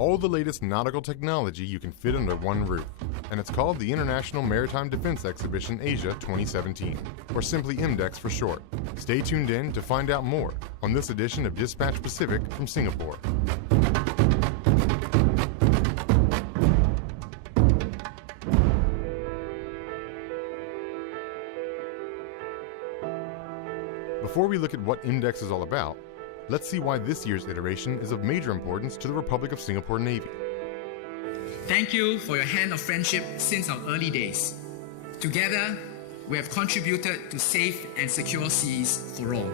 all the latest nautical technology you can fit under one roof, and it's called the International Maritime Defense Exhibition Asia 2017, or simply IMDEX for short. Stay tuned in to find out more on this edition of Dispatch Pacific from Singapore. Before we look at what IMDEX is all about, let's see why this year's iteration is of major importance to the Republic of Singapore Navy. Thank you for your hand of friendship since our early days. Together, we have contributed to safe and secure seas for all.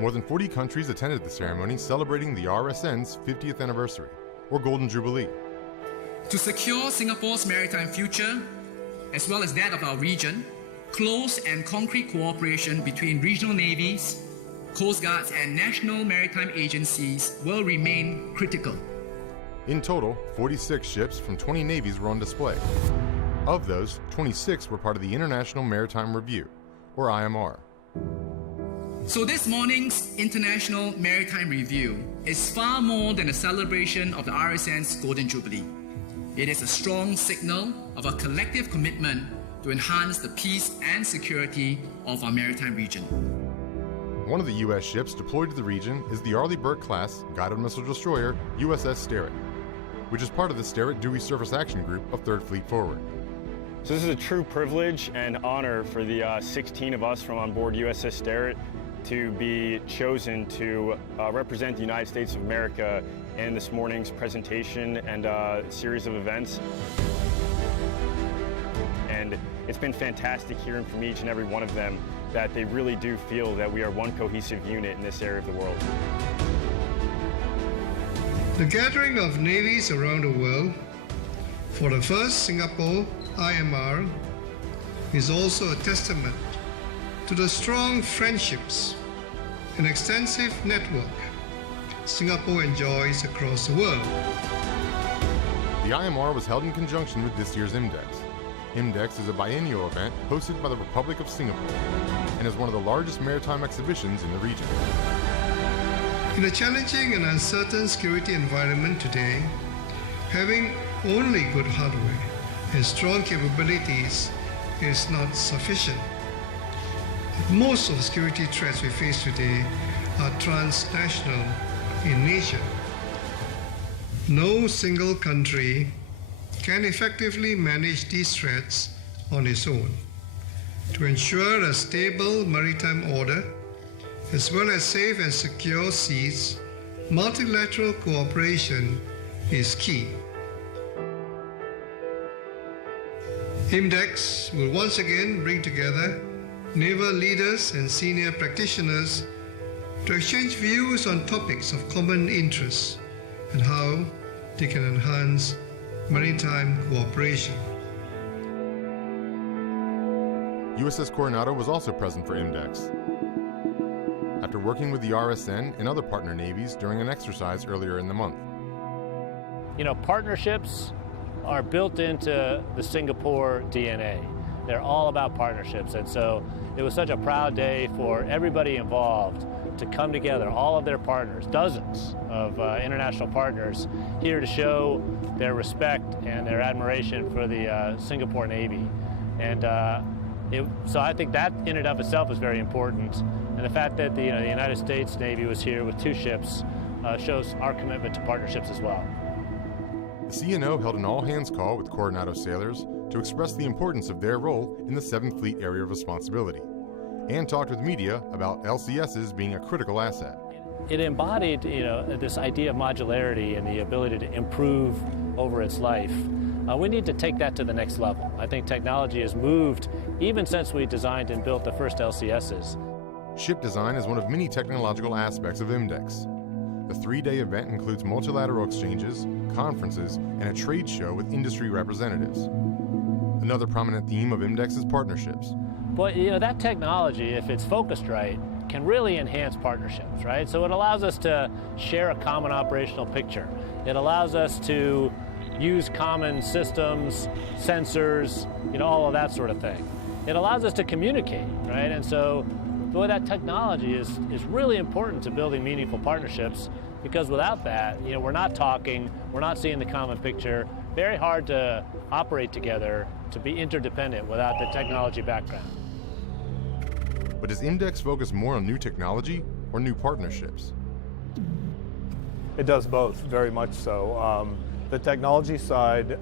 More than 40 countries attended the ceremony celebrating the RSN's 50th anniversary, or Golden Jubilee. To secure Singapore's maritime future, as well as that of our region, close and concrete cooperation between regional navies, coast guards and national maritime agencies will remain critical. In total, 46 ships from 20 navies were on display. Of those, 26 were part of the International Maritime Review, or IMR. So this morning's International Maritime Review is far more than a celebration of the RSN's Golden Jubilee. It is a strong signal of a collective commitment to enhance the peace and security of our maritime region. One of the U.S. ships deployed to the region is the Arleigh Burke-class guided missile destroyer USS Sterett, which is part of the Sterett Dewey Surface Action Group of 3rd Fleet Forward. So this is a true privilege and honor for the 16 of us from on board USS Sterett to be chosen to represent the United States of America in this morning's presentation and series of events. And it's been fantastic hearing from each and every one of them that they really do feel that we are one cohesive unit in this area of the world. The gathering of navies around the world for the first Singapore IMR is also a testament to the strong friendships and extensive network Singapore enjoys across the world. The IMR was held in conjunction with this year's IMDEX. IMDEX is a biennial event hosted by the Republic of Singapore and is one of the largest maritime exhibitions in the region. In a challenging and uncertain security environment today, having only good hardware and strong capabilities is not sufficient. Most of the security threats we face today are transnational in nature. No single country can effectively manage these threats on its own. To ensure a stable maritime order, as well as safe and secure seas, multilateral cooperation is key. IMDEX will once again bring together naval leaders and senior practitioners to exchange views on topics of common interest and how they can enhance maritime cooperation. USS Coronado was also present for IMDEX. After working with the RSN and other partner navies during an exercise earlier in the month. You know, partnerships are built into the Singapore DNA. They're all about partnerships, and so it was such a proud day for everybody involved to come together, all of their partners, dozens of international partners, here to show their respect and their admiration for the Singapore Navy. And so I think that in and of itself is very important. And the fact that the United States Navy was here with 2 ships shows our commitment to partnerships as well. The CNO held an all-hands call with Coronado sailors to express the importance of their role in the 7th Fleet area of responsibility, and talked with media about LCSs being a critical asset. It embodied, this idea of modularity and the ability to improve over its life. We need to take that to the next level. I think technology has moved even since we designed and built the first LCSs. Ship design is one of many technological aspects of IMDEX. The 3-day event includes multilateral exchanges, conferences, and a trade show with industry representatives. Another prominent theme of IMDEX is partnerships. But that technology, if it's focused right, can really enhance partnerships, right? So it allows us to share a common operational picture. It allows us to use common systems, sensors, all of that sort of thing. It allows us to communicate, right? And so, boy, that technology is really important to building meaningful partnerships. because without that, we're not talking, we're not seeing the common picture. Very hard to operate together, to be interdependent without the technology background. But does IMDEX focus more on new technology or new partnerships? It does both, very much so. The technology side,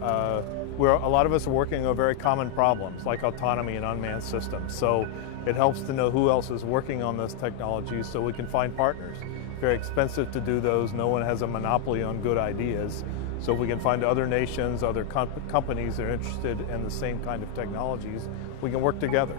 where a lot of us are working on very common problems like autonomy and unmanned systems. So it helps to know who else is working on those technologies so we can find partners. Very expensive to do those. No one has a monopoly on good ideas. So if we can find other nations, other companies that are interested in the same kind of technologies, we can work together.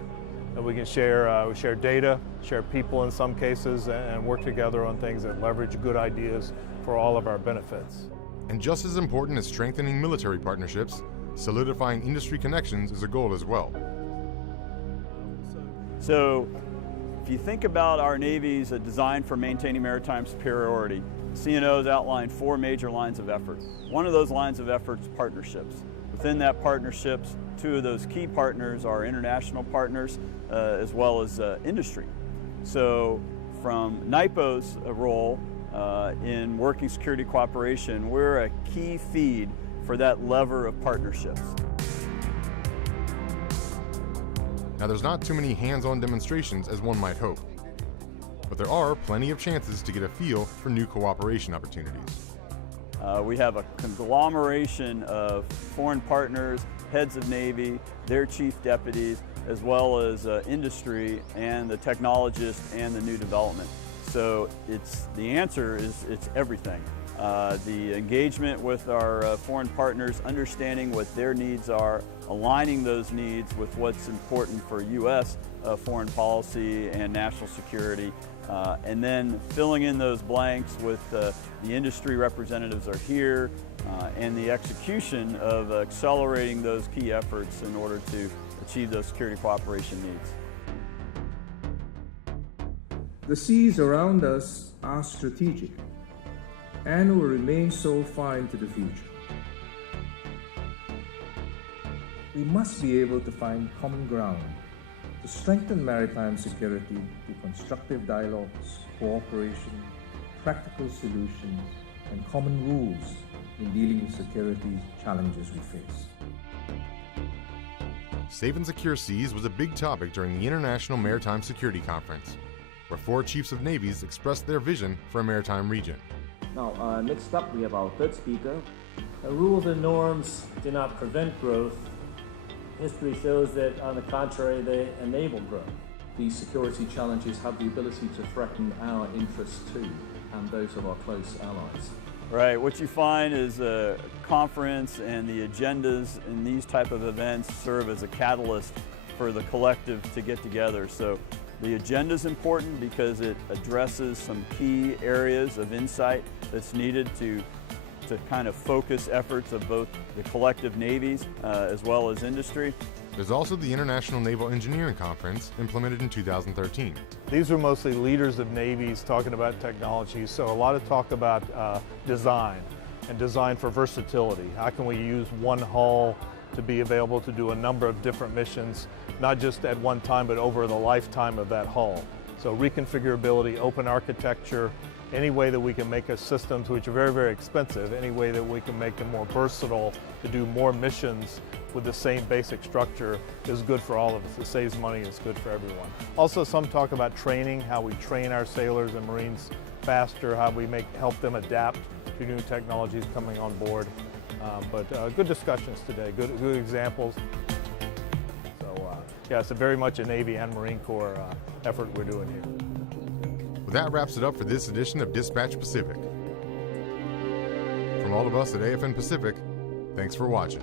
And we can share data, share people in some cases, and work together on things that leverage good ideas for all of our benefits. And just as important as strengthening military partnerships, solidifying industry connections is a goal as well. So, if you think about our Navy's design for maintaining maritime superiority, CNO has outlined 4 major lines of effort. One of those lines of effort is partnerships. Within that partnerships, 2 of those key partners are international partners as well as industry. So from NIPO's role in working security cooperation, we're a key feed for that lever of partnerships. Now there's not too many hands-on demonstrations as one might hope, but there are plenty of chances to get a feel for new cooperation opportunities. We have a conglomeration of foreign partners, heads of Navy, their chief deputies, as well as industry and the technologists and the new development. So the answer is it's everything. The engagement with our foreign partners, understanding what their needs are, aligning those needs with what's important for U.S. Foreign policy and national security, and then filling in those blanks with the industry representatives are here, and the execution of accelerating those key efforts in order to achieve those security cooperation needs. The seas around us are strategic and will remain so far into the future. We must be able to find common ground to strengthen maritime security through constructive dialogues, cooperation, practical solutions, and common rules in dealing with security challenges we face. Safe and secure seas was a big topic during the International Maritime Security Conference, where 4 chiefs of navies expressed their vision for a maritime region. Now, next up we have our third speaker. Rules and norms do not prevent growth. History shows that, on the contrary, they enable growth. These security challenges have the ability to threaten our interests too, and those of our close allies. Right, what you find is a conference and the agendas in these type of events serve as a catalyst for the collective to get together. So the agenda is important because it addresses some key areas of insight that's needed to kind of focus efforts of both the collective navies as well as industry. There's also the International Naval Engineering Conference, implemented in 2013. These were mostly leaders of navies talking about technology, so a lot of talk about design and design for versatility. How can we use one hull to be available to do a number of different missions, not just at one time, but over the lifetime of that hull. So reconfigurability, open architecture, any way that we can make our systems, which are very, very expensive, any way that we can make them more versatile to do more missions with the same basic structure is good for all of us. It saves money, it's good for everyone. Also, some talk about training, how we train our sailors and Marines faster, how we help them adapt to new technologies coming on board. But good discussions today, good examples. So yeah, it's very much a Navy and Marine Corps effort we're doing here. Well, that wraps it up for this edition of Dispatch Pacific. From all of us at AFN Pacific, thanks for watching.